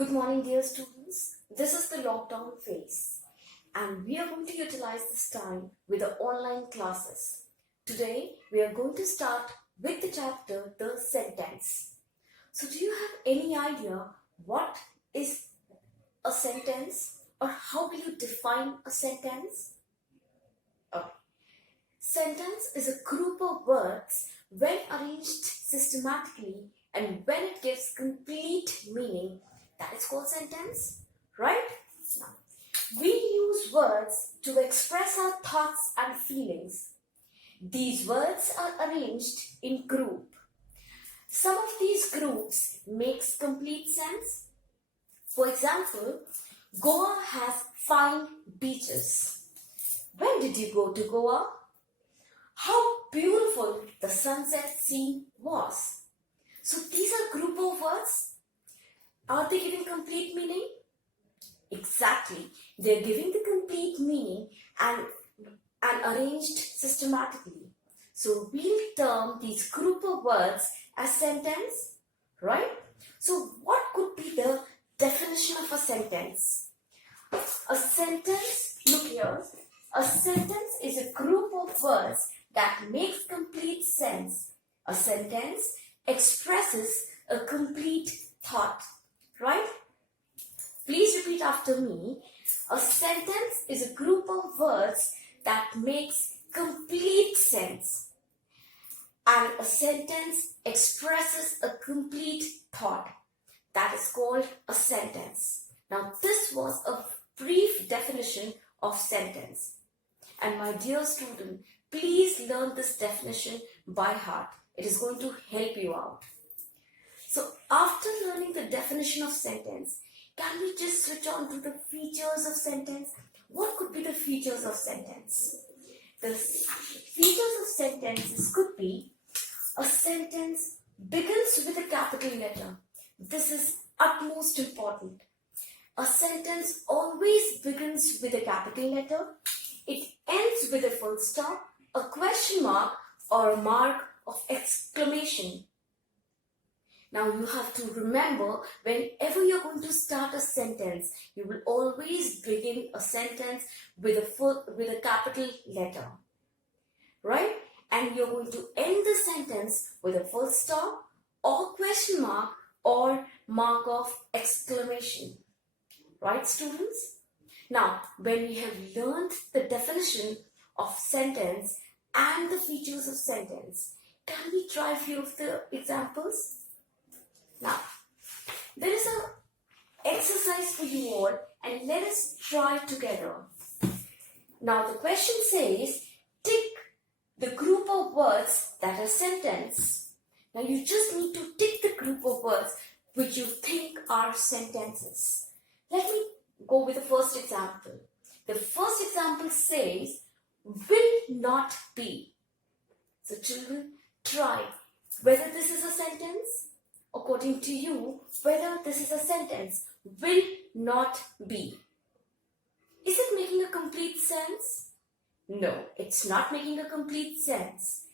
Good morning, dear students. This is the lockdown phase, and we are going to utilize this time with the online classes. Today, we are going to start with the chapter, the sentence. So, do you have any idea what is a sentence, or how will you define a sentence? Okay. Sentence is a group of words when arranged systematically and when it gives complete meaning. That is called sentence, right? Now, we use words to express our thoughts and feelings. These words are arranged in group. Some of these groups makes complete sense. For example, Goa has fine beaches. When did you go to Goa? How beautiful the sunset scene was. So these are group of words. Are they giving complete meaning? Exactly. They are giving the complete meaning and arranged systematically. So we'll term these group of words as sentence, right? So what could be the definition of a sentence? A sentence, look here, a sentence is a group of words that makes complete sense. A sentence expresses a complete thought. Right? Please repeat after me. A sentence is a group of words that makes complete sense. And a sentence expresses a complete thought. That is called a sentence. Now, this was a brief definition of sentence. And my dear student, please learn this definition by heart. It is going to help you out. So after learning the definition of sentence, can we just switch on to the features of sentence? What could be the features of sentence? The features of sentences could be a sentence begins with a capital letter. This is utmost important. A sentence always begins with a capital letter. It ends with a full stop, a question mark, or a mark of exclamation. Now you have to remember, whenever you're going to start a sentence, you will always begin a sentence with a capital letter, right? And you're going to end the sentence with a full stop or question mark or mark of exclamation, right, students? Now, when we have learned the definition of sentence and the features of sentence, can we try a few of the examples? Now, there is an exercise for you all, and let us try together. Now, the question says, tick the group of words that are sentence. Now, you just need to tick the group of words which you think are sentences. Let me go with the first example. The first example says, will not be. So, children, try whether this is a sentence. According to you, whether this is a sentence, will not be. Is it making a complete sense? No, it's not making a complete sense.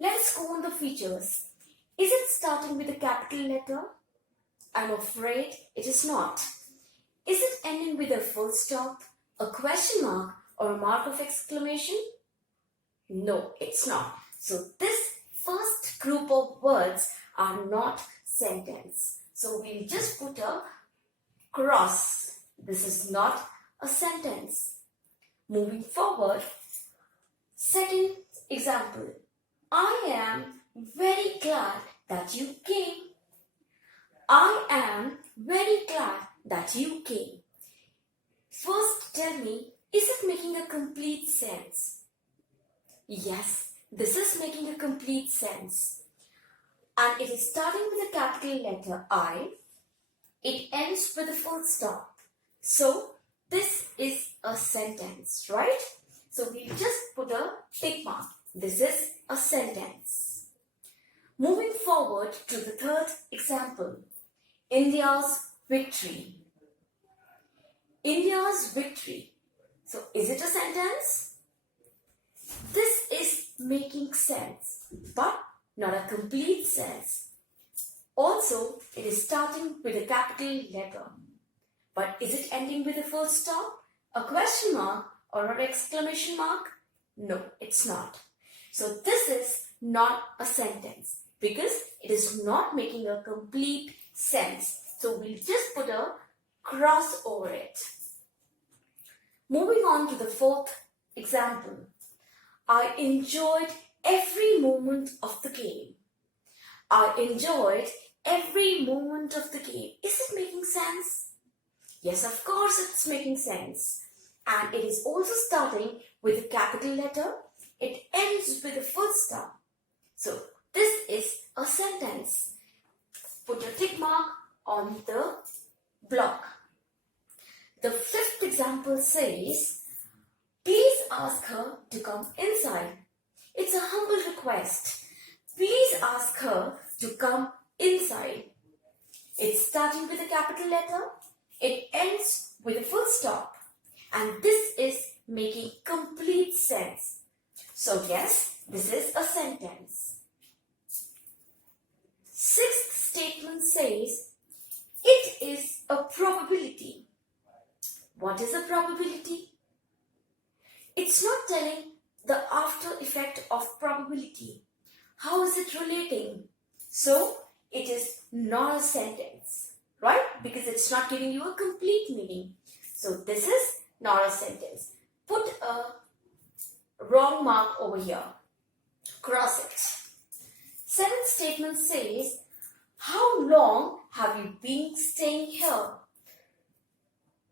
Let's go on the features. Is it starting with a capital letter? I'm afraid it is not. Is it ending with a full stop, a question mark, or a mark of exclamation? No, it's not. So this first group of words are not sentence. So we'll just put a cross. This is not a sentence. Moving forward, second example. I am very glad that you came. I am very glad that you came. First, tell me, is it making a complete sense? Yes, this is making a complete sense. And it is starting with a capital letter I. It ends with a full stop. So, this is a sentence, right? So, we just put a tick mark. This is a sentence. Moving forward to the third example. India's victory. India's victory. So, is it a sentence? This is making sense, but not a complete sense. Also, it is starting with a capital letter. But is it ending with a full stop, a question mark, or an exclamation mark? No, it's not. So this is not a sentence because it is not making a complete sense. So we'll just put a cross over it. Moving on to the fourth example. I enjoyed every moment of the game. I enjoyed every moment of the game. Is it making sense? Yes, of course it's making sense. And it is also starting with a capital letter. It ends with a full stop. So this is a sentence. Put a tick mark on the block. The fifth example says, please ask her to come inside. It's a humble request. Please ask her to come inside. It's starting with a capital letter. It ends with a full stop. And this is making complete sense. So yes, this is a sentence. Sixth statement says, it is a probability. What is a probability? It's not telling the after effect of probability. How is it relating? So it is not a sentence, right? Because it's not giving you a complete meaning. So this is not a sentence. Put a wrong mark over here. Cross it. Seventh statement says, how long have you been staying here?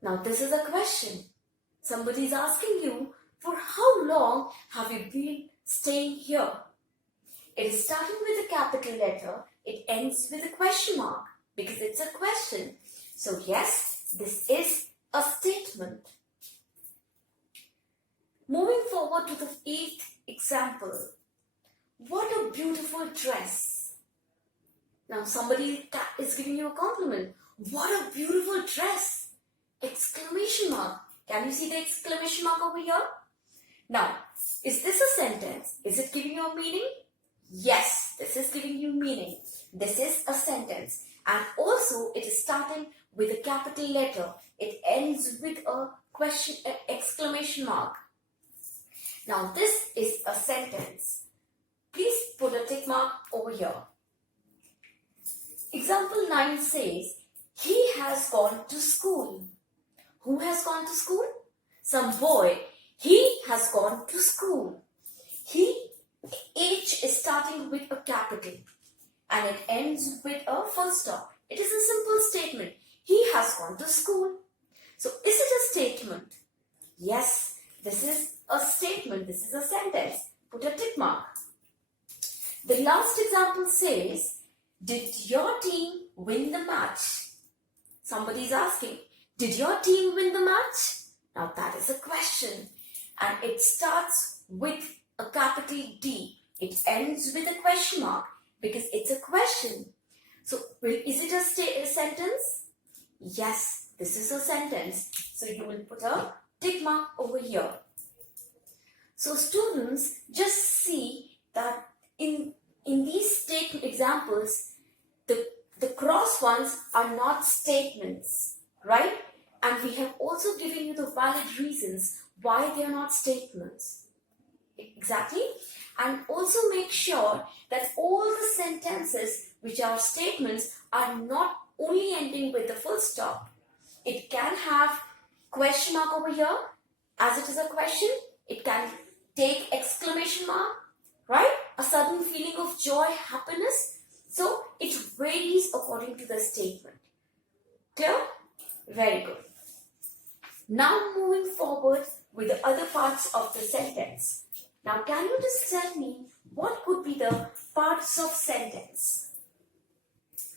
Now this is a question. Somebody is asking you, for how long have you been staying here? It is starting with a capital letter. It ends with a question mark because it's a question. So yes, this is a statement. Moving forward to the eighth example. What a beautiful dress. Now somebody is giving you a compliment. What a beautiful dress. Exclamation mark. Can you see the exclamation mark over here? Now, is this a sentence? Is it giving you a meaning? Yes, this is giving you meaning. This is a sentence. And also it is starting with a capital letter. It ends with a question, exclamation mark. Now this is a sentence. Please put a tick mark over here. Example 9 says, he has gone to school. Who has gone to school? Some boy. He has gone to school. H is starting with a capital and it ends with a full stop. It is a simple statement. He has gone to school. So is it a statement? Yes, this is a statement. This is a sentence. Put a tick mark. The last example says, did your team win the match? Somebody is asking, did your team win the match? Now that is a question. And it starts with a capital D. It ends with a question mark because it's a question. So is it a sentence? Yes, this is a sentence. So you will put a tick mark over here. So students, just see that in these statement examples, the cross ones are not statements, right? And we have also given you the valid reasons why they are not statements. Exactly. And also make sure that all the sentences which are statements are not only ending with the full stop. It can have question mark over here as it is a question. It can take exclamation mark, right? A sudden feeling of joy, happiness. So it varies according to the statement. Clear? Very good. Now moving forward with the other parts of the sentence. Now can you just tell me what could be the parts of sentence?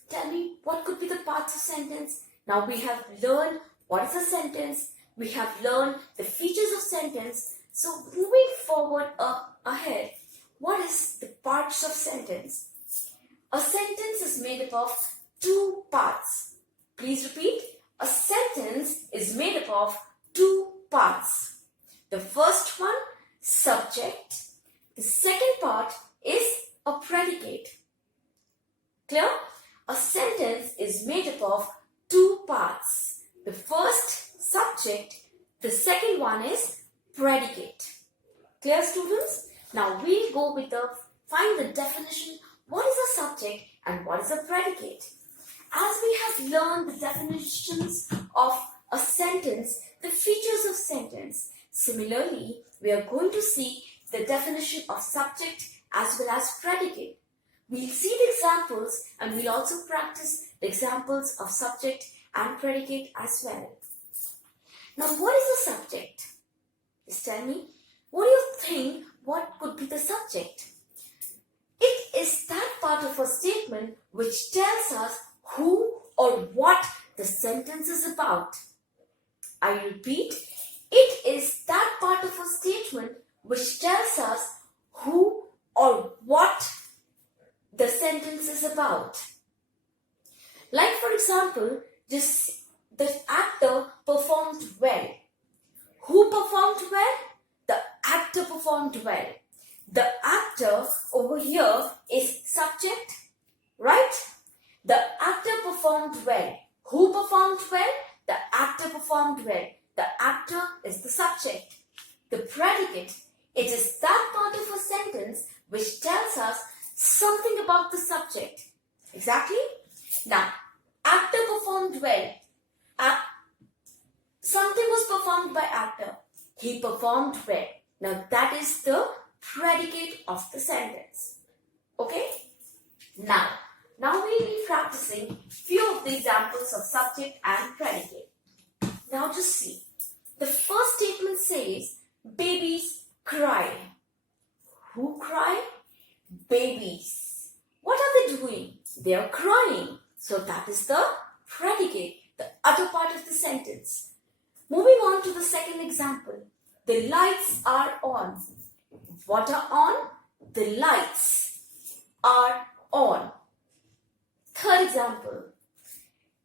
Tell me what could be the parts of sentence. Now we have learned what is a sentence. We have learned the features of sentence. So moving forward ahead, what is the parts of sentence? A sentence is made up of two parts. Please repeat. A sentence is made up of two parts. The first one, subject. The second part is a predicate. Clear? A sentence is made up of two parts. The first subject, the second one is predicate. Clear, students? Now we'll go with find the definition. What is a subject and what is a predicate? As we have learned the definitions of a sentence, the features of sentence, similarly, we are going to see the definition of subject as well as predicate. We'll see the examples and we'll also practice the examples of subject and predicate as well. Now, what is a subject? Just tell me, what do you think what could be the subject? It is that part of a statement which tells us who or what the sentence is about. I repeat, it is that part of a statement which tells us who or what the sentence is about. Like for example, the actor performed well. Who performed well? The actor performed well. The actor over here is subject, right? The actor performed well. Who performed well? The actor performed well. The actor is the subject. The predicate, it is that part of a sentence which tells us something about the subject. Exactly? Now, actor performed well. Something was performed by actor. He performed well. Now, that is the predicate of the sentence. Okay? Now we'll be practicing few of the examples of subject and predicate. Now just see. The first statement says, babies cry. Who cry? Babies. What are they doing? They are crying. So that is the predicate, the other part of the sentence. Moving on to the second example. The lights are on. What are on? The lights are on. Third example.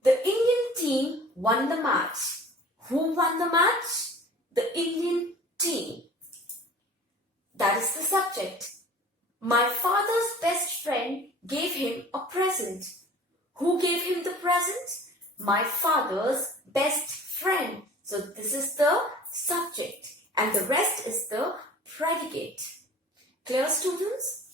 The Indian team won the match. Who won the match? The Indian team. That is the subject. My father's best friend gave him a present. Who gave him the present? My father's best friend. So this is the subject and the rest is the predicate. Clear, students?